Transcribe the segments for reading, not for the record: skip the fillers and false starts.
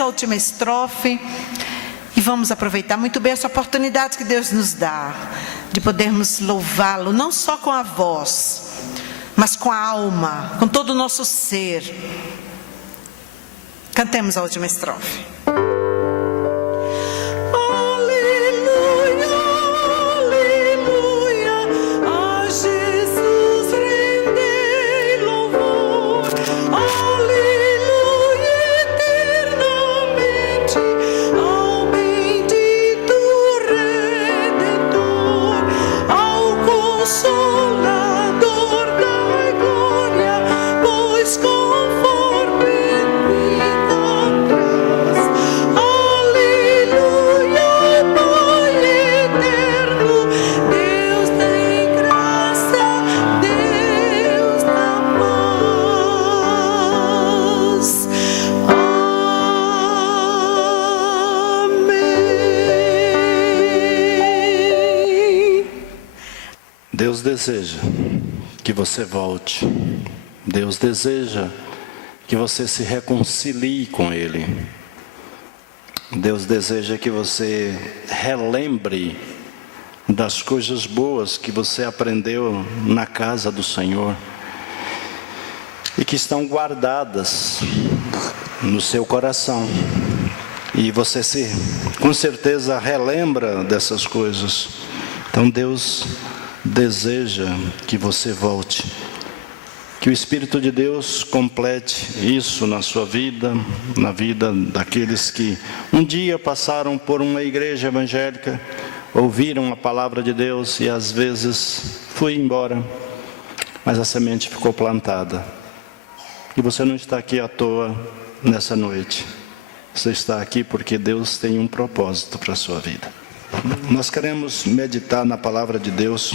Cantemos a última estrofe e vamos aproveitar muito bem essa oportunidade que Deus nos dá de podermos louvá-lo, não só com a voz, mas com a alma, com todo o nosso ser. Cantemos a última estrofe. Deus deseja que você volte. Deus deseja que você se reconcilie com Ele. Deus deseja que você relembre das coisas boas que você aprendeu na casa do Senhor e que estão guardadas no seu coração. E você com certeza relembra dessas coisas. Então Deus deseja que você volte, que o Espírito de Deus complete isso na sua vida, na vida daqueles que um dia passaram por uma igreja evangélica, ouviram a palavra de Deus e às vezes foi embora, mas a semente ficou plantada. E você não está aqui à toa nessa noite, você está aqui porque Deus tem um propósito para a sua vida. Nós queremos meditar na palavra de Deus,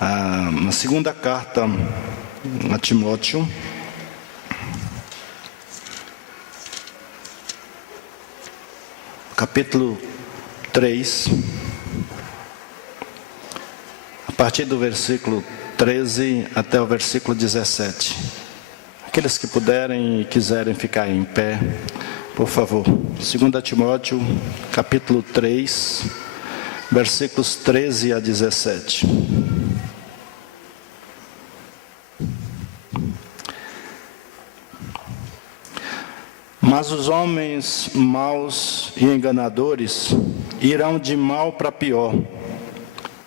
na segunda carta a Timóteo, capítulo 3, a partir do versículo 13 até o versículo 17. Aqueles que puderem e quiserem ficar em pé, por favor. 2 Timóteo, capítulo 3, versículos 13 a 17. Mas os homens maus e enganadores irão de mal para pior,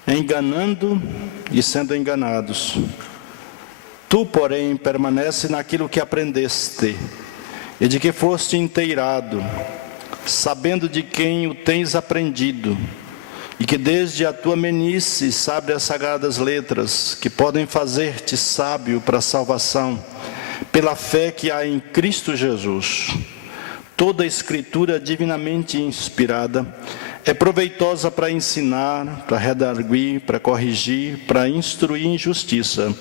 enganando e sendo enganados. Tu, porém, permanece naquilo que aprendeste e de que foste inteirado, sabendo de quem o tens aprendido, e que desde a tua meninice sabe as sagradas letras, que podem fazer-te sábio para a salvação, pela fé que há em Cristo Jesus. Toda a Escritura divinamente inspirada é proveitosa para ensinar, para redarguir, para corrigir, para instruir em justiça,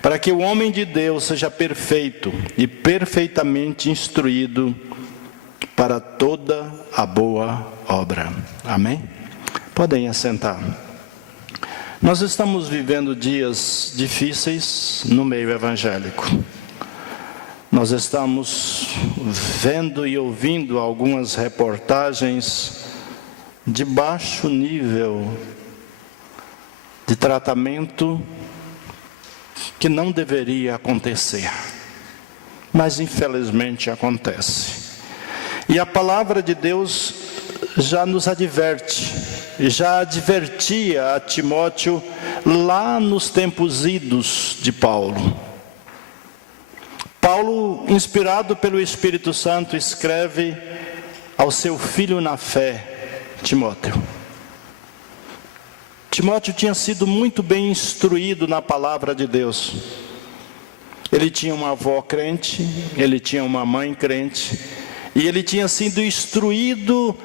para que o homem de Deus seja perfeito e perfeitamente instruído para toda a boa obra. Amém? Podem assentar. Nós estamos vivendo dias difíceis no meio evangélico. Nós estamos vendo e ouvindo algumas reportagens de baixo nível de tratamento que não deveria acontecer, mas infelizmente acontece. E a palavra de Deus já nos adverte, já advertia a Timóteo lá nos tempos idos de Paulo. Paulo, inspirado pelo Espírito Santo, escreve ao seu filho na fé, Timóteo. Timóteo tinha sido muito bem instruído na palavra de Deus. Ele tinha uma avó crente, ele tinha uma mãe crente, e ele tinha sido instruído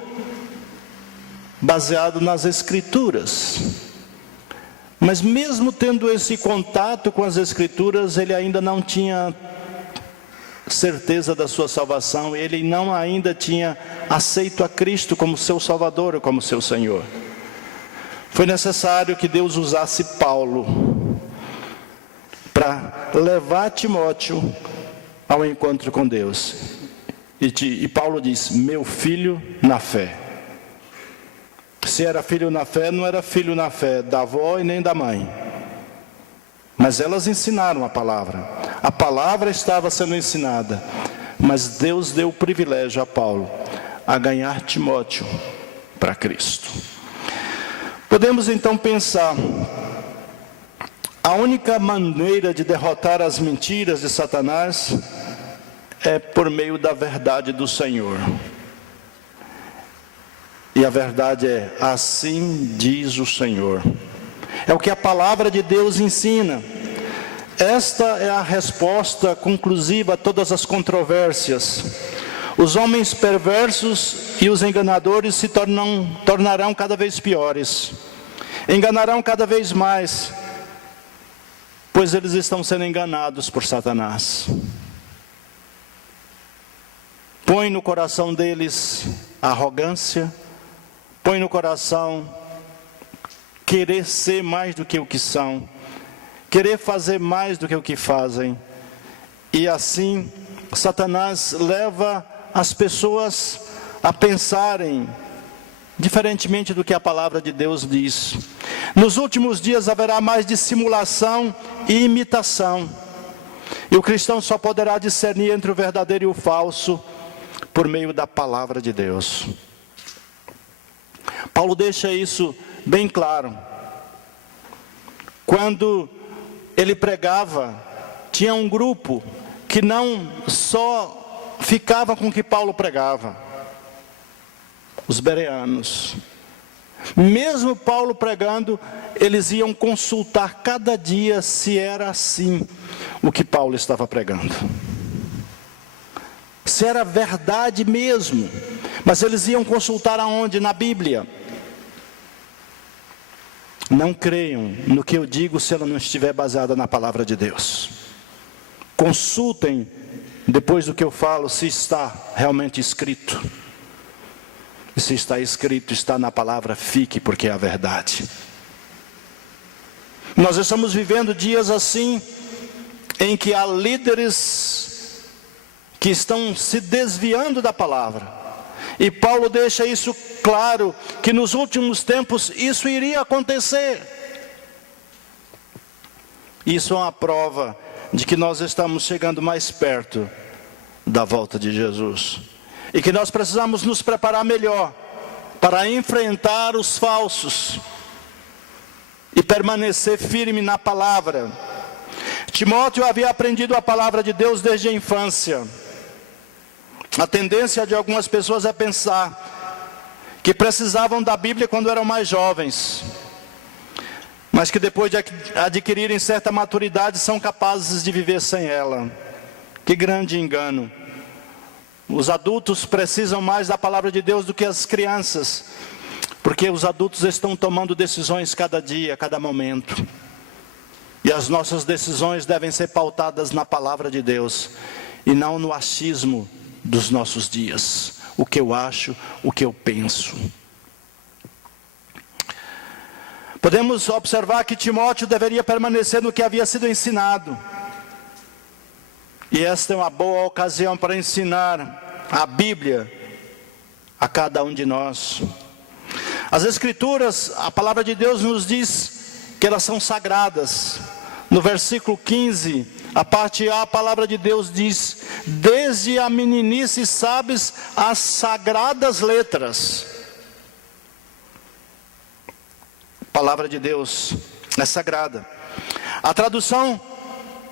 baseado nas Escrituras. Mas mesmo tendo esse contato com as Escrituras, ele ainda não tinha certeza da sua salvação, ele não ainda tinha aceito a Cristo como seu Salvador, como seu Senhor. Foi necessário que Deus usasse Paulo para levar Timóteo ao encontro com Deus. E Paulo diz, meu filho na fé. Se era filho na fé, não era filho na fé da avó e nem da mãe. Mas elas ensinaram a palavra. A palavra estava sendo ensinada. Mas Deus deu o privilégio a Paulo a ganhar Timóteo para Cristo. Podemos então pensar, a única maneira de derrotar as mentiras de Satanás é por meio da verdade do Senhor. E a verdade é, assim diz o Senhor. É o que a palavra de Deus ensina. Esta é a resposta conclusiva a todas as controvérsias. Os homens perversos e os enganadores se tornarão cada vez piores. Enganarão cada vez mais, pois eles estão sendo enganados por Satanás. Põe no coração deles a arrogância, põe no coração querer ser mais do que o que são, querer fazer mais do que o que fazem. E assim, Satanás leva as pessoas a pensarem diferentemente do que a palavra de Deus diz. Nos últimos dias haverá mais dissimulação e imitação. E o cristão só poderá discernir entre o verdadeiro e o falso por meio da palavra de Deus. Paulo deixa isso bem claro. Quando ele pregava, tinha um grupo que não só ficava com o que Paulo pregava, os bereanos. Mesmo Paulo pregando, eles iam consultar cada dia se era assim o que Paulo estava pregando, se era verdade mesmo. Mas eles iam consultar aonde? Na Bíblia. Não creiam no que eu digo se ela não estiver baseada na palavra de Deus. Consultem depois do que eu falo se está realmente escrito. E se está escrito, está na palavra, fique, porque é a verdade. Nós estamos vivendo dias assim, em que há líderes que estão se desviando da palavra. E Paulo deixa isso claro, que nos últimos tempos isso iria acontecer. Isso é uma prova de que nós estamos chegando mais perto da volta de Jesus. E que nós precisamos nos preparar melhor para enfrentar os falsos e permanecer firme na palavra. Timóteo havia aprendido a palavra de Deus desde a infância. A tendência de algumas pessoas é pensar que precisavam da Bíblia quando eram mais jovens, mas que depois de adquirirem certa maturidade são capazes de viver sem ela. Que grande engano! Os adultos precisam mais da palavra de Deus do que as crianças, porque os adultos estão tomando decisões cada dia, cada momento. E as nossas decisões devem ser pautadas na palavra de Deus, e não no achismo dos nossos dias. O que eu acho, o que eu penso. Podemos observar que Timóteo deveria permanecer no que havia sido ensinado. E esta é uma boa ocasião para ensinar a Bíblia a cada um de nós. As Escrituras, a palavra de Deus nos diz que elas são sagradas. No versículo 15, a parte A, a palavra de Deus diz: desde a meninice sabes as sagradas letras. A palavra de Deus é sagrada. A tradução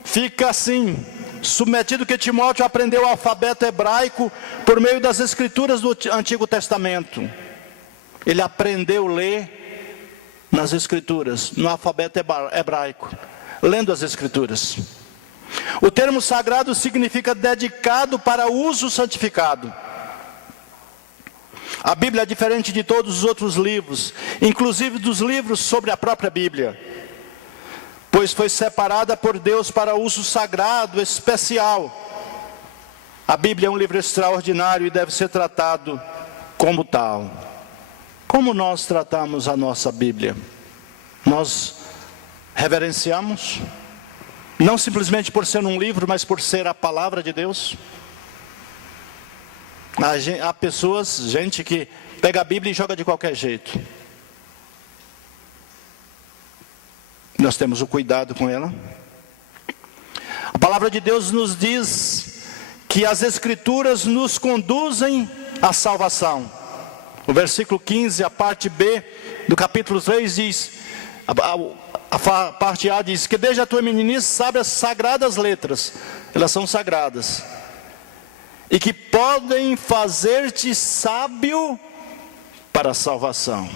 fica assim: submetido que Timóteo aprendeu o alfabeto hebraico por meio das escrituras do Antigo Testamento. Ele aprendeu a ler nas escrituras, no alfabeto hebraico, lendo as escrituras. O termo sagrado significa dedicado para uso santificado. A Bíblia é diferente de todos os outros livros, inclusive dos livros sobre a própria Bíblia, pois foi separada por Deus para uso sagrado, especial. A Bíblia é um livro extraordinário e deve ser tratado como tal. Como nós tratamos a nossa Bíblia? Nós reverenciamos? Não simplesmente por ser um livro, mas por ser a palavra de Deus? Há pessoas, gente que pega a Bíblia e joga de qualquer jeito. Nós temos o cuidado com ela. A palavra de Deus nos diz que as Escrituras nos conduzem à salvação. O versículo 15, a parte B do capítulo 3 diz, a parte A diz, que desde a tua meninice sabe as sagradas letras, elas são sagradas, e que podem fazer-te sábio para a salvação.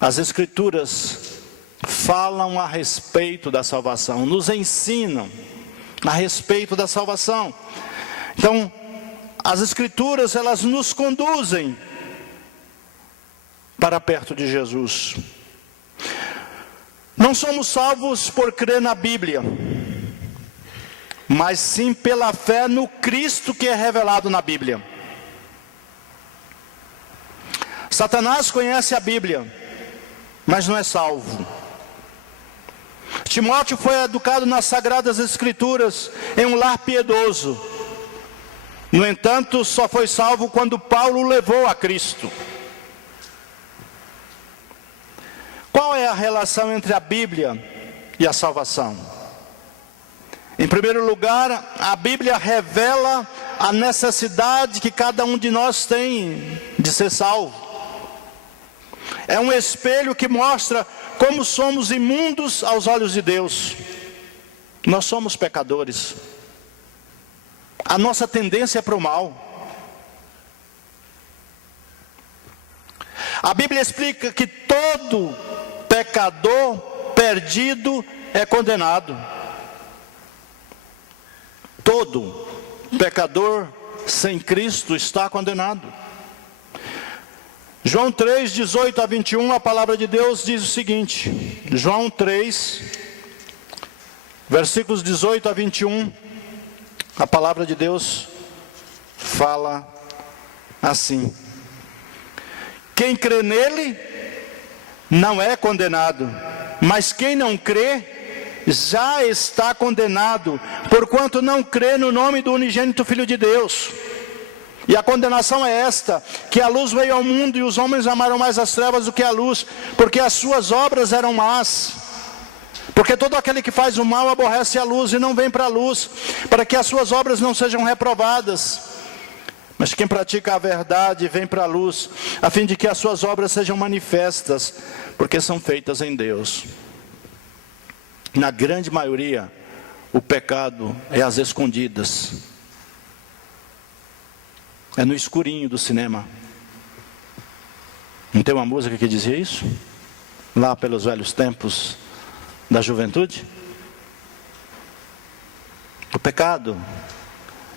As Escrituras falam a respeito da salvação, nos ensinam a respeito da salvação. Então, as Escrituras, elas nos conduzem para perto de Jesus. Não somos salvos por crer na Bíblia, mas sim pela fé no Cristo que é revelado na Bíblia. Satanás conhece a Bíblia, mas não é salvo. Timóteo foi educado nas Sagradas Escrituras em um lar piedoso. No entanto, só foi salvo quando Paulo o levou a Cristo. Qual é a relação entre a Bíblia e a salvação? Em primeiro lugar, a Bíblia revela a necessidade que cada um de nós tem de ser salvo. É um espelho que mostra como somos imundos aos olhos de Deus. Nós somos pecadores. A nossa tendência é para o mal. A Bíblia explica que todo pecador perdido é condenado. Todo pecador sem Cristo está condenado. João 3, 18 a 21, a palavra de Deus diz o seguinte. João 3, versículos 18 a 21, a palavra de Deus fala assim: quem crê nele não é condenado, mas quem não crê já está condenado, porquanto não crê no nome do unigênito Filho de Deus. E a condenação é esta, que a luz veio ao mundo e os homens amaram mais as trevas do que a luz, porque as suas obras eram más. Porque todo aquele que faz o mal aborrece a luz e não vem para a luz, para que as suas obras não sejam reprovadas. Mas quem pratica a verdade vem para a luz, a fim de que as suas obras sejam manifestas, porque são feitas em Deus. Na grande maioria, o pecado é às escondidas. É no escurinho do cinema. Não tem uma música que dizia isso? Lá pelos velhos tempos da juventude? O pecado,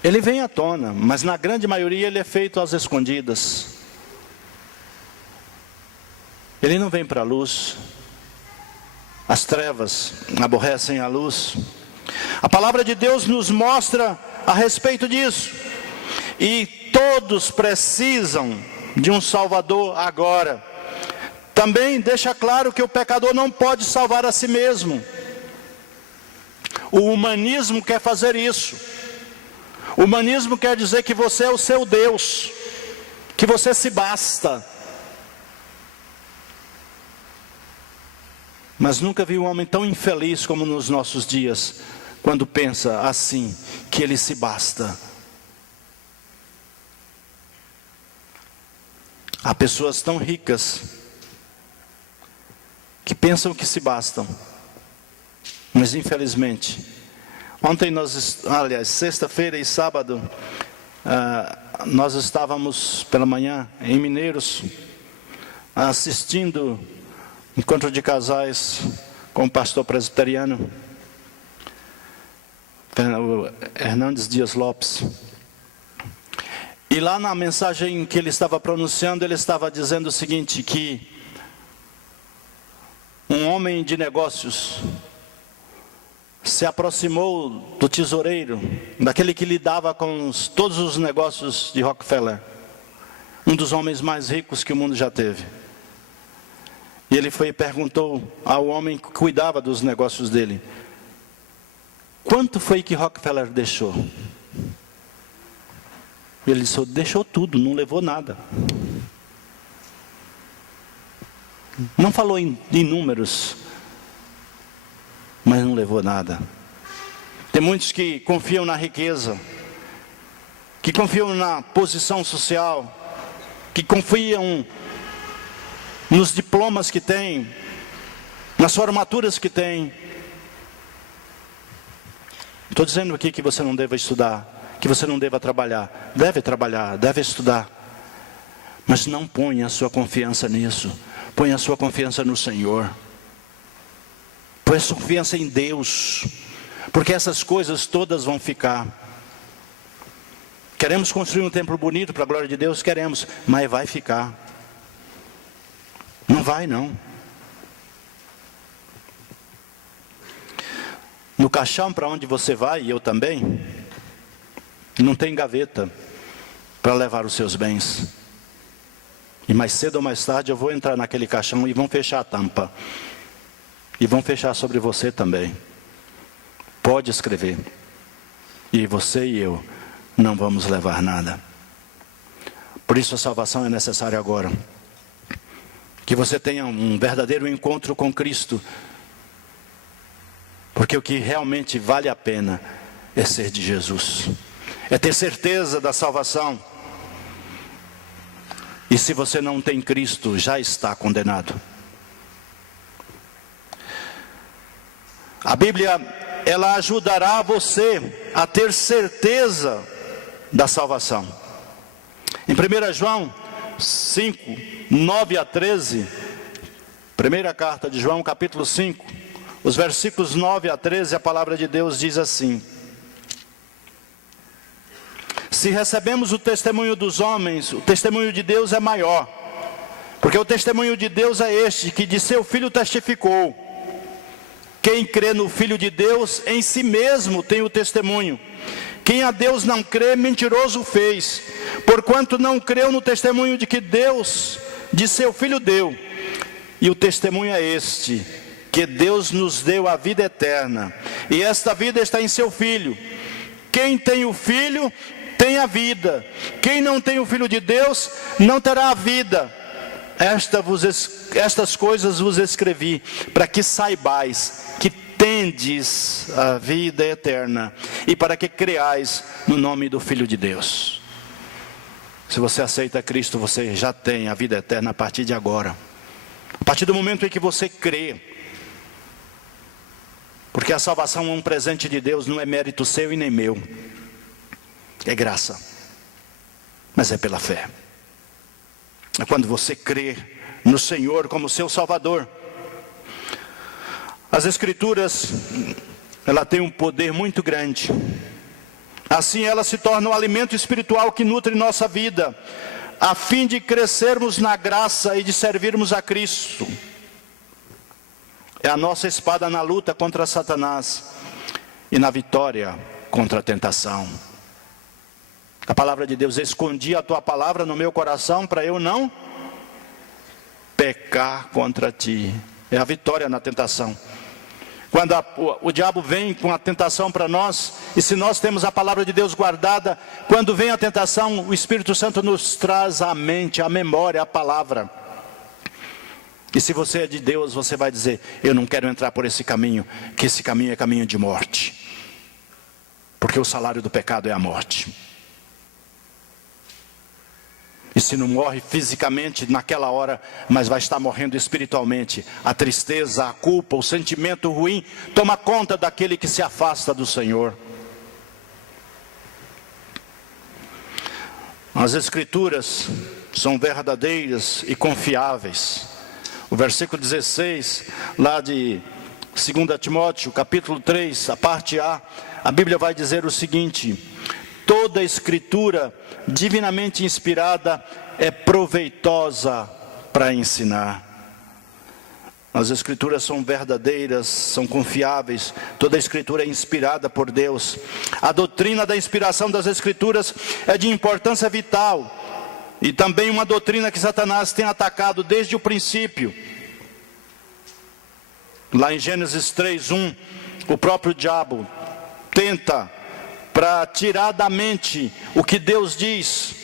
ele vem à tona, mas na grande maioria ele é feito às escondidas. Ele não vem para a luz. As trevas aborrecem a luz. A palavra de Deus nos mostra a respeito disso. E todos precisam de um Salvador agora. Também deixa claro que o pecador não pode salvar a si mesmo. O humanismo quer fazer isso. O humanismo quer dizer que você é o seu Deus, que você se basta. Mas nunca vi um homem tão infeliz como nos nossos dias, quando pensa assim, que ele se basta. Há pessoas tão ricas que pensam que se bastam, mas infelizmente, ontem sexta-feira e sábado, nós estávamos pela manhã em Mineiros, assistindo encontro de casais com o pastor presbiteriano, Hernandes Dias Lopes. E lá na mensagem que ele estava pronunciando, ele estava dizendo o seguinte, que um homem de negócios se aproximou do tesoureiro, daquele que lidava com todos os negócios de Rockefeller, um dos homens mais ricos que o mundo já teve. E ele foi e perguntou ao homem que cuidava dos negócios dele: quanto foi que Rockefeller deixou? Ele só deixou tudo, não levou nada. Não falou em números, mas não levou nada. Tem muitos que confiam na riqueza, que confiam na posição social, que confiam nos diplomas que têm, nas formaturas que têm. Estou dizendo aqui que você não deva estudar, que você não deva trabalhar. Deve estudar. Mas não ponha a sua confiança nisso. Ponha a sua confiança no Senhor. Põe a sua confiança em Deus. Porque essas coisas todas vão ficar. Queremos construir um templo bonito para a glória de Deus? Queremos, mas vai ficar. Não vai não. No caixão para onde você vai, e eu também, não tem gaveta para levar os seus bens. E mais cedo ou mais tarde eu vou entrar naquele caixão e vão fechar a tampa. E vão fechar sobre você também. Pode escrever. E você e eu não vamos levar nada. Por isso a salvação é necessária agora. Que você tenha um verdadeiro encontro com Cristo. Porque o que realmente vale a pena é ser de Jesus. É ter certeza da salvação. E se você não tem Cristo, já está condenado. A Bíblia, ela ajudará você a ter certeza da salvação. Em 1 João 5, 9 a 13, primeira carta de João, capítulo 5, os versículos 9 a 13, a palavra de Deus diz assim: se recebemos o testemunho dos homens, o testemunho de Deus é maior, porque o testemunho de Deus é este, que de seu Filho testificou. Quem crê no Filho de Deus, em si mesmo tem o testemunho. Quem a Deus não crê, mentiroso fez, porquanto não creu no testemunho de que Deus, de seu Filho deu. E o testemunho é este, que Deus nos deu a vida eterna, e esta vida está em seu Filho. Quem tem o Filho, tem a vida. Quem não tem o Filho de Deus, não terá a vida. Estas coisas vos escrevi, para que saibais que tendes a vida eterna, e para que creais no nome do Filho de Deus. Se você aceita Cristo, você já tem a vida eterna a partir de agora. A partir do momento em que você crê. Porque a salvação é um presente de Deus, não é mérito seu e nem meu. É graça. Mas é pela fé. É quando você crê no Senhor como seu Salvador. As Escrituras, ela tem um poder muito grande. Assim ela se torna um alimento espiritual que nutre nossa vida, a fim de crescermos na graça e de servirmos a Cristo. É a nossa espada na luta contra Satanás e na vitória contra a tentação. A palavra de Deus: escondi a tua palavra no meu coração para eu não pecar contra ti. É a vitória na tentação. Quando o diabo vem com a tentação para nós, e se nós temos a palavra de Deus guardada, quando vem a tentação, o Espírito Santo nos traz à mente, à memória, a palavra. E se você é de Deus, você vai dizer: eu não quero entrar por esse caminho, que esse caminho é caminho de morte. Porque o salário do pecado é a morte. E se não morre fisicamente naquela hora, mas vai estar morrendo espiritualmente, a tristeza, a culpa, o sentimento ruim toma conta daquele que se afasta do Senhor. As Escrituras são verdadeiras e confiáveis. O versículo 16, lá de 2 Timóteo, capítulo 3, a parte A, a Bíblia vai dizer o seguinte: toda a Escritura divinamente inspirada é proveitosa para ensinar. As Escrituras são verdadeiras, são confiáveis. Toda a Escritura é inspirada por Deus. A doutrina da inspiração das Escrituras é de importância vital, e também uma doutrina que Satanás tem atacado desde o princípio. Lá em Gênesis 3:1, o próprio diabo tenta para tirar da mente o que Deus diz.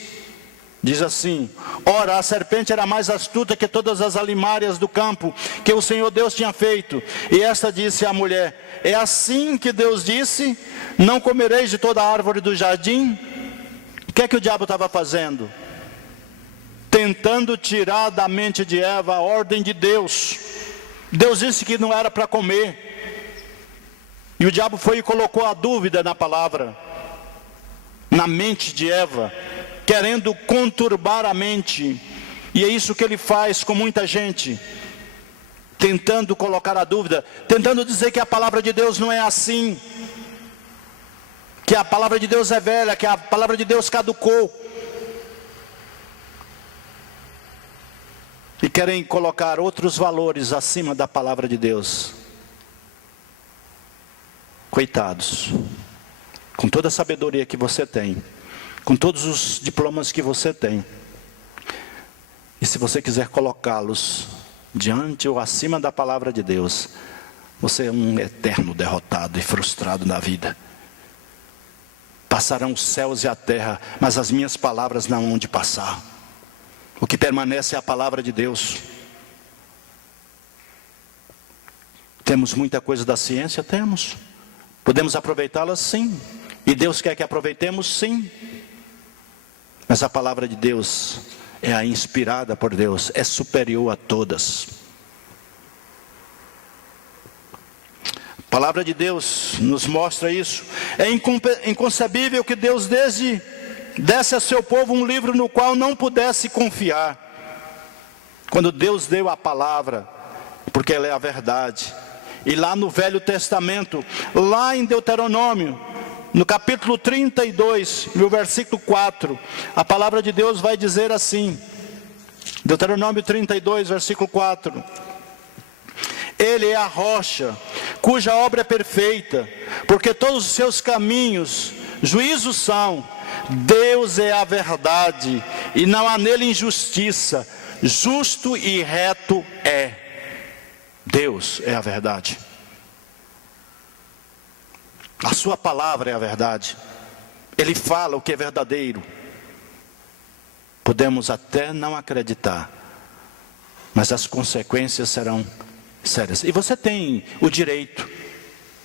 Diz assim: ora, a serpente era mais astuta que todas as alimárias do campo que o Senhor Deus tinha feito. E esta disse à mulher: é assim que Deus disse, não comereis de toda a árvore do jardim? O que é que o diabo estava fazendo? Tentando tirar da mente de Eva a ordem de Deus. Deus disse que não era para comer. E o diabo foi e colocou a dúvida na palavra, na mente de Eva, querendo conturbar a mente. E é isso que ele faz com muita gente, tentando colocar a dúvida, tentando dizer que a palavra de Deus não é assim, que a palavra de Deus é velha, que a palavra de Deus caducou. E querem colocar outros valores acima da palavra de Deus. Coitados, com toda a sabedoria que você tem, com todos os diplomas que você tem, e se você quiser colocá-los diante ou acima da palavra de Deus, você é um eterno derrotado e frustrado na vida. Passarão os céus e a terra, mas as minhas palavras não hão de passar. O que permanece é a palavra de Deus. Temos muita coisa da ciência? Temos. Podemos aproveitá-la? Sim. E Deus quer que aproveitemos? Sim. Mas a palavra de Deus é a inspirada por Deus, é superior a todas. A palavra de Deus nos mostra isso. É inconcebível que Deus desse a seu povo um livro no qual não pudesse confiar. Quando Deus deu a palavra, porque ela é a verdade. E lá no Velho Testamento, lá em Deuteronômio, no capítulo 32, no versículo 4, a palavra de Deus vai dizer assim, Deuteronômio 32, versículo 4: Ele é a rocha, cuja obra é perfeita, porque todos os seus caminhos, juízos são. Deus é a verdade, e não há nele injustiça, justo e reto é. Deus é a verdade. A sua palavra é a verdade. Ele fala o que é verdadeiro. Podemos até não acreditar, mas as consequências serão sérias. E você tem o direito,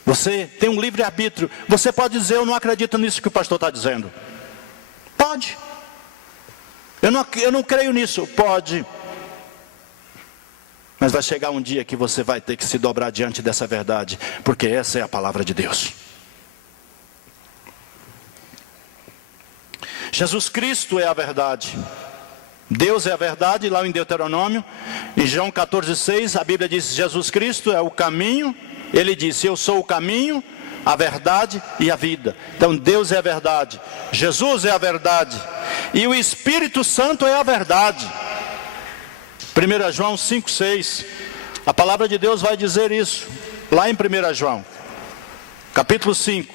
você tem um livre-arbítrio. Você pode dizer: eu não acredito nisso que o pastor está dizendo. Pode. Eu não creio nisso. Pode. Mas vai chegar um dia que você vai ter que se dobrar diante dessa verdade, porque essa é a palavra de Deus. Jesus Cristo é a verdade. Deus é a verdade. Lá em Deuteronômio, em João 14,6, a Bíblia diz: Jesus Cristo é o caminho. Ele disse: eu sou o caminho, a verdade e a vida. Então Deus é a verdade, Jesus é a verdade, e o Espírito Santo é a verdade. 1 João 5,6, a palavra de Deus vai dizer isso, lá em 1 João, capítulo 5,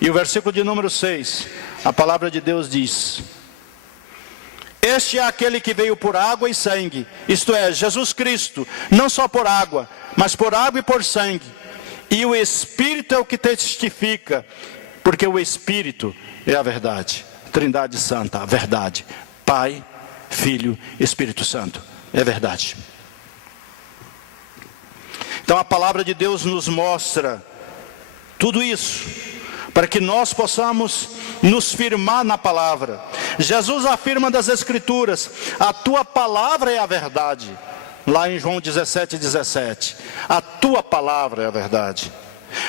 e o versículo de número 6, a palavra de Deus diz: este é aquele que veio por água e sangue, isto é, Jesus Cristo, não só por água, mas por água e por sangue, e o Espírito é o que testifica, porque o Espírito é a verdade. Trindade Santa, a verdade, Pai, Filho, Espírito Santo. É verdade. Então a palavra de Deus nos mostra tudo isso, para que nós possamos nos firmar na palavra. Jesus afirma das Escrituras: a tua palavra é a verdade. Lá em João 17:17, a tua palavra é a verdade.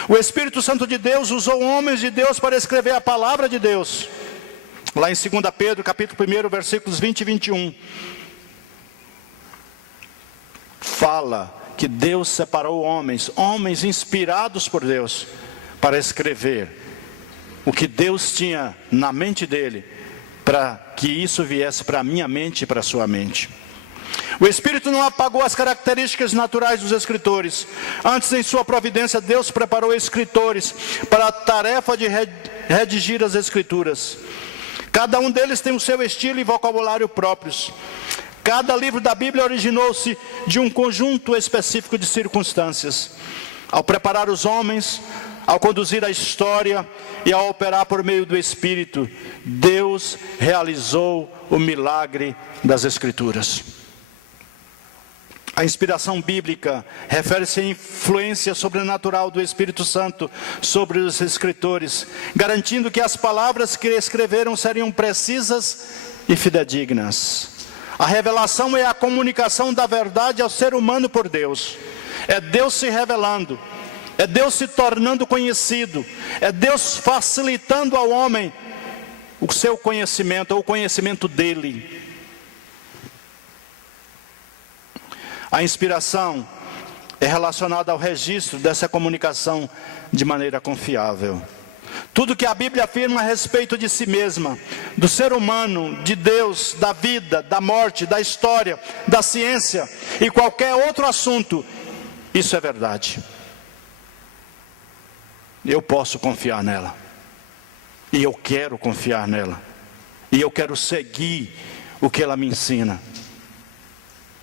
O Espírito Santo de Deus usou homens de Deus para escrever a palavra de Deus. Lá em 2 Pedro, capítulo 1, versículos 20 e 21. Fala que Deus separou homens inspirados por Deus, para escrever o que Deus tinha na mente dele, para que isso viesse para a minha mente e para a sua mente. O Espírito não apagou as características naturais dos escritores. Antes, em sua providência, Deus preparou escritores para a tarefa de redigir as Escrituras. Cada um deles tem o seu estilo e vocabulário próprios. Cada livro da Bíblia originou-se de um conjunto específico de circunstâncias. Ao preparar os homens, ao conduzir a história e ao operar por meio do Espírito, Deus realizou o milagre das Escrituras. A inspiração bíblica refere-se à influência sobrenatural do Espírito Santo sobre os escritores, garantindo que as palavras que escreveram seriam precisas e fidedignas. A revelação é a comunicação da verdade ao ser humano por Deus. É Deus se revelando, é Deus se tornando conhecido, é Deus facilitando ao homem o seu conhecimento, ou o conhecimento dele. A inspiração é relacionada ao registro dessa comunicação de maneira confiável. Tudo que a Bíblia afirma a respeito de si mesma, do ser humano, de Deus, da vida, da morte, da história, da ciência e qualquer outro assunto, isso é verdade. Eu posso confiar nela. E eu quero confiar nela. E eu quero seguir o que ela me ensina.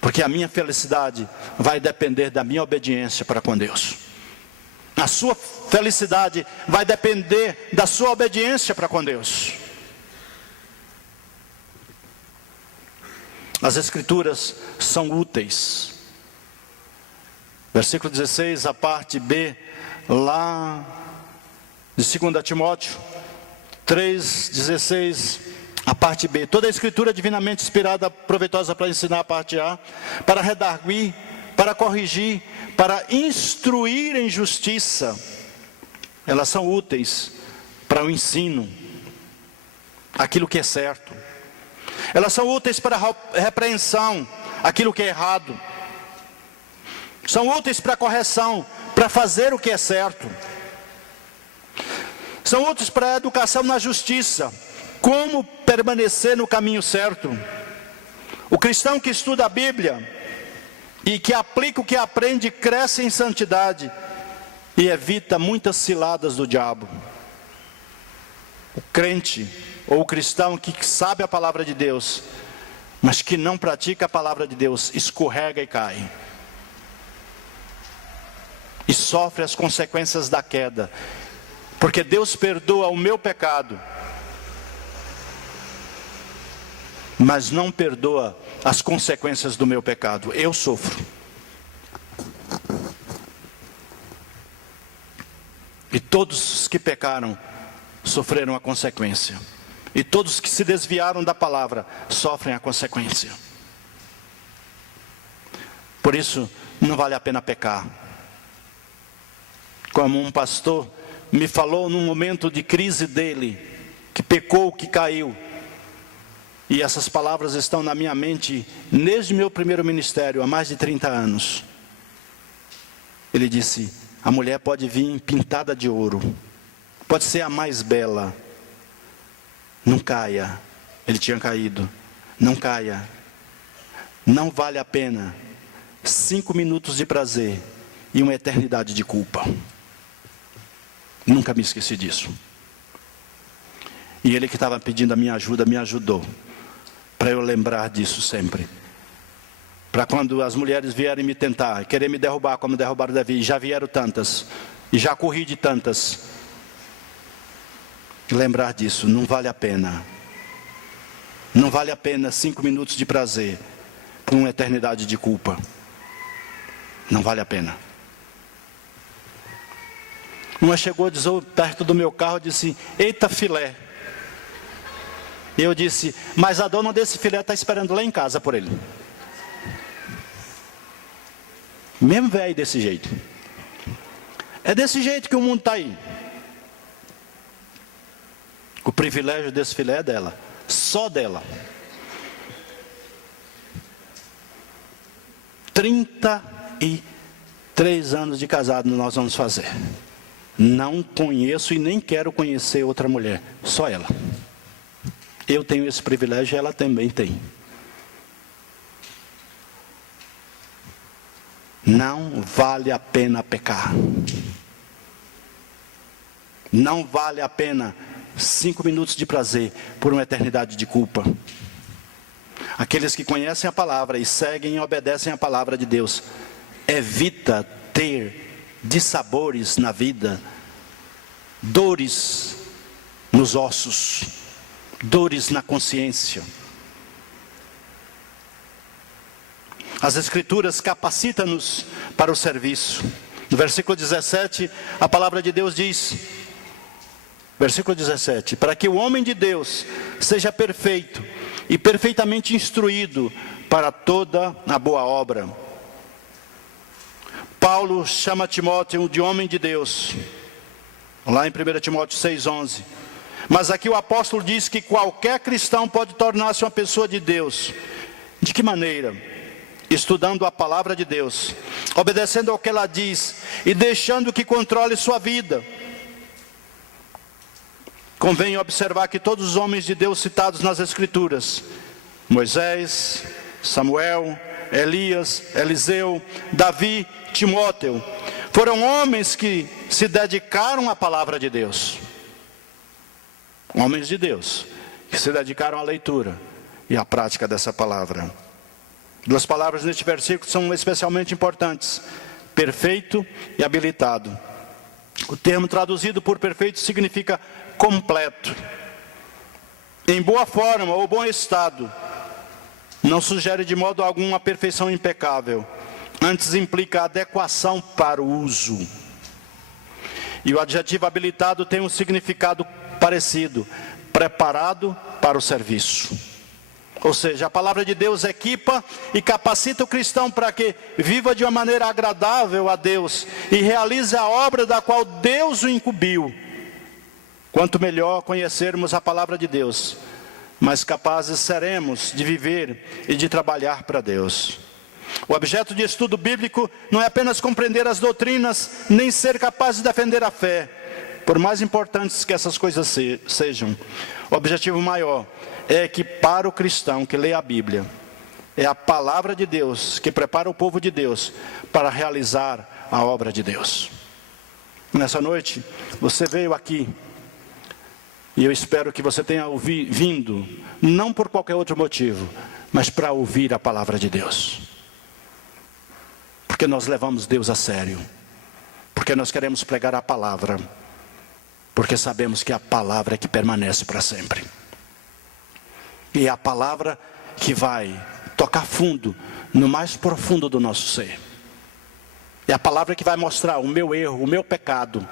Porque a minha felicidade vai depender da minha obediência para com Deus. A sua felicidade vai depender da sua obediência para com Deus. As Escrituras são úteis. Versículo 16, a parte B, lá de 2 Timóteo 3,16, a parte B. Toda a Escritura é divinamente inspirada, proveitosa para ensinar, a parte A, para redarguir, para corrigir, para instruir em justiça. Elas são úteis para o ensino, aquilo que é certo. Elas são úteis para a repreensão, aquilo que é errado. São úteis para a correção, para fazer o que é certo. São úteis para a educação na justiça, como permanecer no caminho certo. O cristão que estuda a Bíblia e que aplica o que aprende, cresce em santidade e evita muitas ciladas do diabo. O crente ou o cristão que sabe a palavra de Deus, mas que não pratica a palavra de Deus, escorrega e cai. E sofre as consequências da queda. Porque Deus perdoa o meu pecado, mas não perdoa as consequências do meu pecado. Eu sofro. E todos os que pecaram sofreram a consequência. E todos os que se desviaram da palavra sofrem a consequência. Por isso, não vale a pena pecar. Como um pastor me falou num momento de crise dele, que pecou, que caiu. E essas palavras estão na minha mente desde meu primeiro ministério, há mais de 30 anos. Ele disse: a mulher pode vir pintada de ouro, pode ser a mais bela, não caia. Ele tinha caído. Não caia. Não vale a pena 5 minutos de prazer e uma eternidade de culpa. Nunca me esqueci disso. E ele que estava pedindo a minha ajuda, me ajudou. Para eu lembrar disso sempre. Para quando as mulheres vierem me tentar, querer me derrubar como derrubaram Davi. Já vieram tantas. E já corri de tantas. Lembrar disso, não vale a pena. Não vale a pena 5 minutos de prazer por uma eternidade de culpa. Não vale a pena. Uma chegou perto do meu carro e disse: eita filé. E eu disse: mas a dona desse filé está esperando lá em casa por ele. Mesmo velho desse jeito. É desse jeito que o mundo está aí. O privilégio desse filé é dela. Só dela. 33 anos de casado nós vamos fazer. Não conheço e nem quero conhecer outra mulher. Só ela. Eu tenho esse privilégio e ela também tem. Não vale a pena pecar. Não vale a pena 5 minutos de prazer por uma eternidade de culpa. Aqueles que conhecem a palavra e seguem e obedecem a palavra de Deus, evita ter dissabores na vida dores nos ossos, dores na consciência. As Escrituras capacitam-nos para o serviço. No versículo 17, a palavra de Deus diz, versículo 17, para que o homem de Deus seja perfeito e perfeitamente instruído para toda a boa obra. Paulo chama Timóteo de homem de Deus, lá em 1 Timóteo 6,11. Mas aqui o apóstolo diz que qualquer cristão pode tornar-se uma pessoa de Deus. De que maneira? Estudando a palavra de Deus, obedecendo ao que ela diz e deixando que controle sua vida. Convém observar que todos os homens de Deus citados nas Escrituras, Moisés, Samuel, Elias, Eliseu, Davi, Timóteo, foram homens que se dedicaram à palavra de Deus. Homens de Deus, que se dedicaram à leitura e à prática dessa palavra. Duas palavras neste versículo são especialmente importantes: perfeito e habilitado. O termo traduzido por perfeito significa completo, em boa forma ou bom estado. Não sugere de modo algum a perfeição impecável, antes implica adequação para o uso. E o adjetivo habilitado tem um significado parecido: preparado para o serviço. Ou seja, a palavra de Deus equipa e capacita o cristão para que viva de uma maneira agradável a Deus e realize a obra da qual Deus o incumbiu. Quanto melhor conhecermos a palavra de Deus, mais capazes seremos de viver e de trabalhar para Deus. O objeto de estudo bíblico não é apenas compreender as doutrinas, nem ser capaz de defender a fé, por mais importantes que essas coisas sejam. O objetivo maior é que para o cristão que lê a Bíblia, é a palavra de Deus que prepara o povo de Deus para realizar a obra de Deus. Nessa noite, você veio aqui, e eu espero que você tenha vindo, não por qualquer outro motivo, mas para ouvir a palavra de Deus. Porque nós levamos Deus a sério, porque nós queremos pregar a palavra, porque sabemos que a palavra é que permanece para sempre. E é a palavra que vai tocar fundo, no mais profundo do nosso ser. É a palavra que vai mostrar o meu erro, o meu pecado.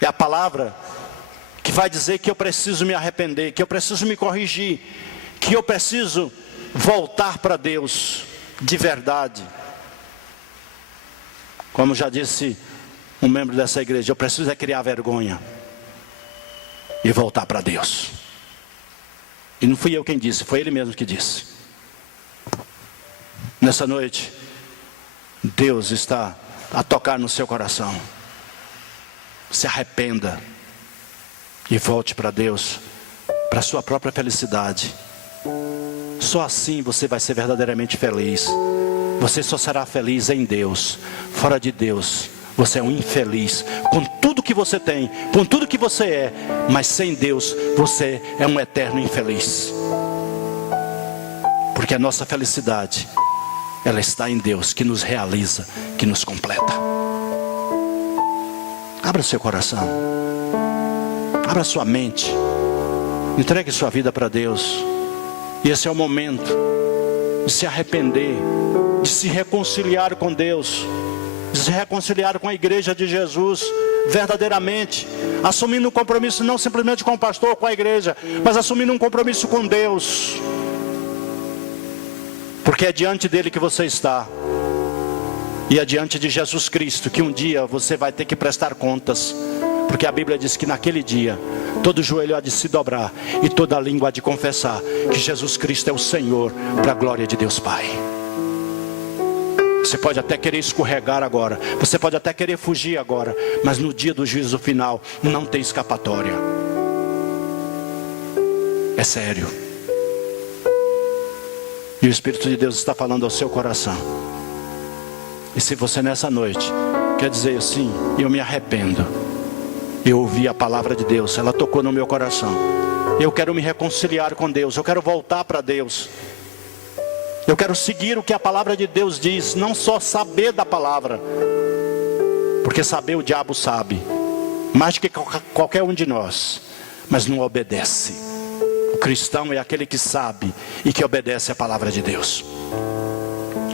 É a palavra que vai dizer que eu preciso me arrepender, que eu preciso me corrigir, que eu preciso voltar para Deus de verdade. Como já disse um membro dessa igreja, eu preciso é criar vergonha e voltar para Deus. E não fui eu quem disse, foi Ele mesmo que disse. Nessa noite, Deus está a tocar no seu coração. Se arrependa e volte para Deus, para a sua própria felicidade. Só assim você vai ser verdadeiramente feliz. Você só será feliz em Deus. Fora de Deus, você é um infeliz. Com tudo que você tem, com tudo que você é, mas sem Deus, você é um eterno infeliz. Porque a nossa felicidade, ela está em Deus, que nos realiza, que nos completa. Abra o seu coração, abra a sua mente, entregue sua vida para Deus. E esse é o momento de se arrepender, de se reconciliar com Deus, de se reconciliar com a igreja de Jesus, verdadeiramente, assumindo um compromisso não simplesmente com o pastor ou com a igreja, mas assumindo um compromisso com Deus. Porque é diante dele que você está, e é diante de Jesus Cristo que um dia você vai ter que prestar contas. Porque a Bíblia diz que naquele dia todo joelho há de se dobrar e toda língua há de confessar que Jesus Cristo é o Senhor, para a glória de Deus Pai. Você pode até querer escorregar agora, você pode até querer fugir agora, mas no dia do juízo final não tem escapatória. É sério. E o Espírito de Deus está falando ao seu coração. E se você nessa noite quer dizer assim, eu me arrependo, eu ouvi a palavra de Deus, ela tocou no meu coração, eu quero me reconciliar com Deus, eu quero voltar para Deus, eu quero seguir o que a palavra de Deus diz, não só saber da palavra, porque saber o diabo sabe, mais do que qualquer um de nós, mas não obedece. O cristão é aquele que sabe e que obedece a palavra de Deus.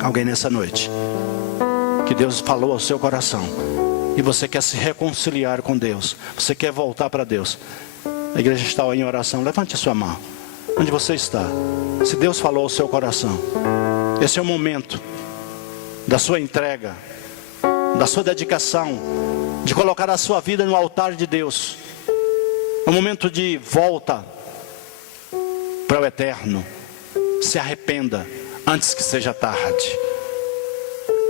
Alguém nessa noite que Deus falou ao seu coração e você quer se reconciliar com Deus, você quer voltar para Deus. A igreja está em oração. Levante a sua mão onde você está. Se Deus falou ao seu coração, esse é o momento da sua entrega, da sua dedicação, de colocar a sua vida no altar de Deus. É um momento de volta para o eterno. Se arrependa antes que seja tarde.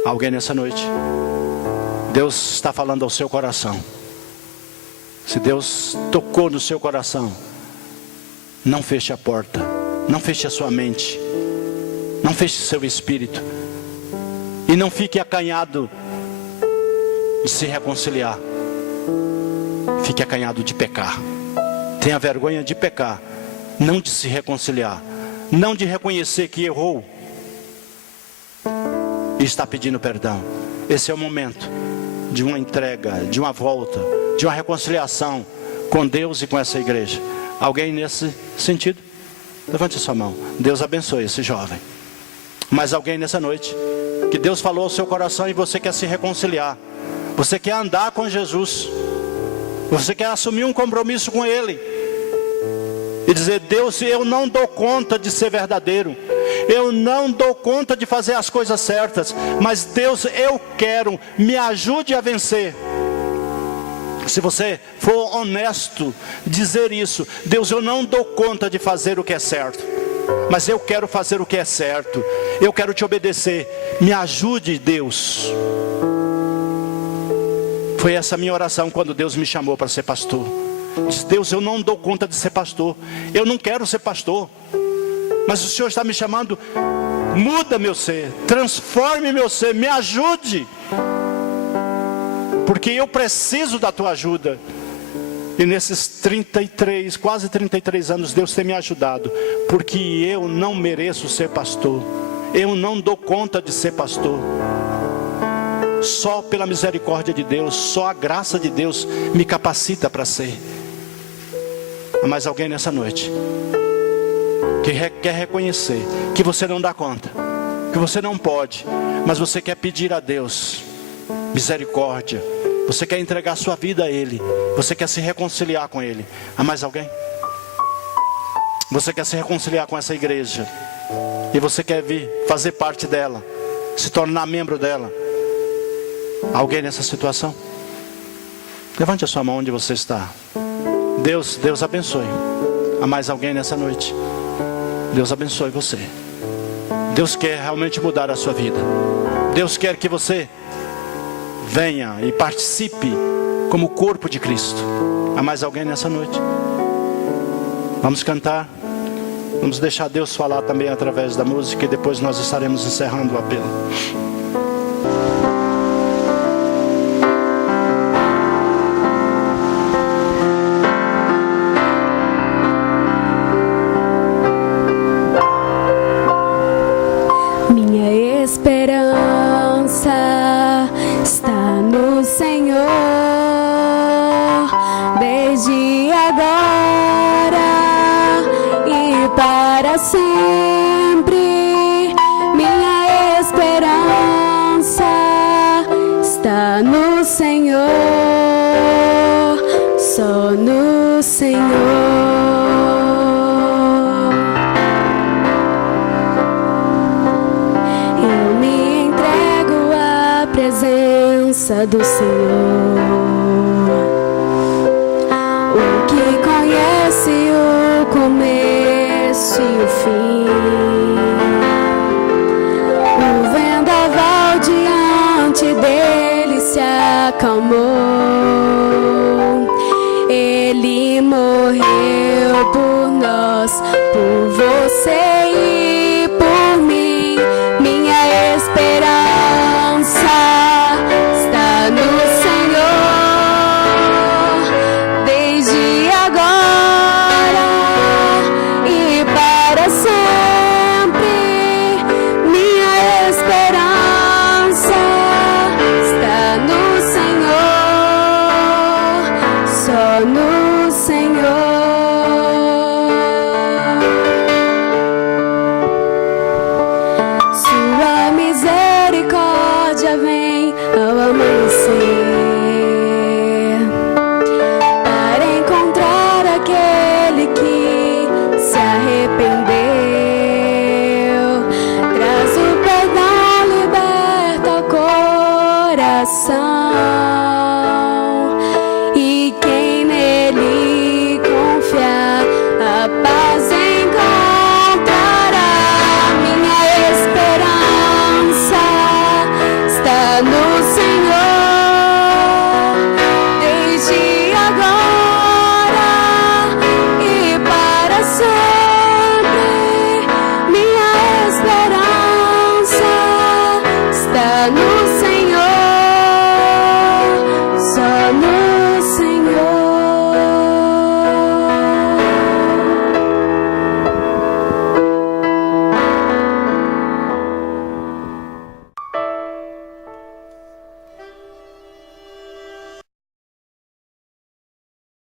Alguém nessa noite, Deus está falando ao seu coração. Se Deus tocou no seu coração, não feche a porta, não feche a sua mente, não feche seu espírito, e não fique acanhado de se reconciliar. Fique acanhado de pecar. Tenha vergonha de pecar, não de se reconciliar, não de reconhecer que errou e está pedindo perdão. Esse é o momento de uma entrega, de uma volta, de uma reconciliação com Deus e com essa igreja. Alguém nesse sentido? Levante a sua mão. Deus abençoe esse jovem. Mas alguém nessa noite que Deus falou ao seu coração e você quer se reconciliar, você quer andar com Jesus, você quer assumir um compromisso com Ele e dizer: Deus, eu não dou conta de ser verdadeiro, eu não dou conta de fazer as coisas certas, mas Deus, eu quero, me ajude a vencer. Se você for honesto, dizer isso: Deus, eu não dou conta de fazer o que é certo, mas eu quero fazer o que é certo, eu quero te obedecer, me ajude, Deus. Foi essa minha oração quando Deus me chamou para ser pastor. Disse: Deus, eu não dou conta de ser pastor, eu não quero ser pastor, mas o Senhor está me chamando. Muda meu ser, transforme meu ser, me ajude, porque eu preciso da tua ajuda. E nesses 33, quase 33 anos, Deus tem me ajudado, porque eu não mereço ser pastor, eu não dou conta de ser pastor. Só pela misericórdia de Deus, só a graça de Deus me capacita para ser. Mas alguém nessa noite que quer reconhecer que você não dá conta, que você não pode, mas você quer pedir a Deus misericórdia, você quer entregar sua vida a Ele, você quer se reconciliar com Ele. Há mais alguém? Você quer se reconciliar com essa igreja e você quer vir fazer parte dela, se tornar membro dela. Alguém nessa situação? Levante a sua mão onde você está. Deus abençoe. Há mais alguém nessa noite? Deus abençoe você. Deus quer realmente mudar a sua vida. Deus quer que você venha e participe como corpo de Cristo. Há mais alguém nessa noite? Vamos cantar. Vamos deixar Deus falar também através da música, e depois nós estaremos encerrando o apelo. Do Senhor, o que conhece o começo e o fim, o vendaval diante dele se acalmou. Ele morreu por nós, por você e por mim. Minha esperança só no Senhor.